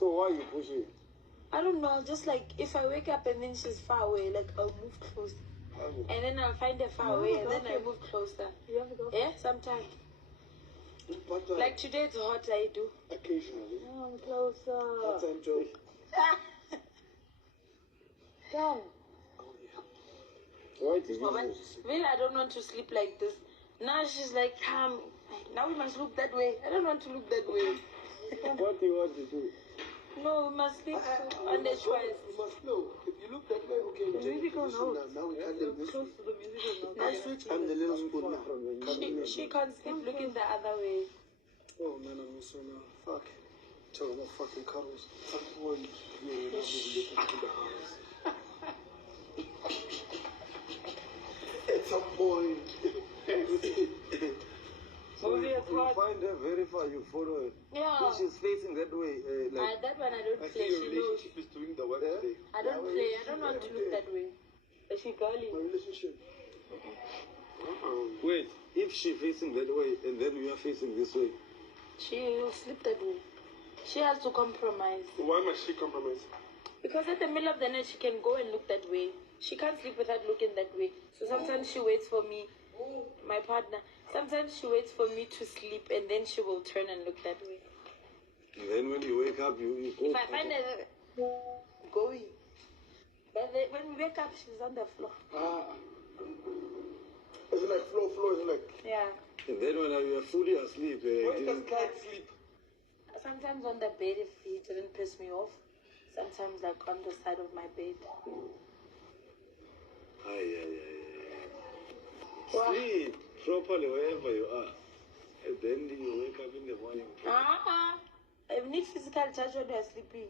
So why you push it? I don't know, just like if I wake up and then she's far away, like I'll move closer. And then I'll find her far away and then I move closer. You have to go. Yeah, sometimes. But Like today it's hot, I do. occasionally. Come closer. Part-time job. Come. Why did you But Will, I don't want to sleep like this. Now she's like, come. Now we must look that way. I don't want to look that way. What do you want to do? No, we must sleep on the choice. You must know. If you look that way, okay, The musical notes. now we can't live this Close way. to the musical notes. I switch. I'm the little spoon now. She can't sleep looking the other way. Oh man, I'm so now. Fuck. Talking about fucking cuddles. Fuck boy. You know, looking to the house. At some point. So you find her very far, you follow her. Yeah. If she's facing that way, That one I don't I play. see your She knows. relationship is doing the work today. I don't play. I don't want to look that way. Is she girly? My relationship. Wait, if she facing that way and then you are facing this way. She will sleep that way. She has to compromise. Why must she compromise? Because at the middle of the night she can go and look that way. She can't sleep without looking that way. So sometimes she waits for me, my partner. Sometimes she waits for me to sleep and then she will turn and look that way. And then when you wake up, you go. If I find her going, but when we wake up, she's on the floor. Is it like flow, is it like? Yeah. And then when you are fully asleep, where does cat sleep? Sometimes on the bed if he didn't piss me off. Sometimes like on the side of my bed. Sleep properly wherever you are. And then you wake up in the morning. I need physical touch when you're sleeping.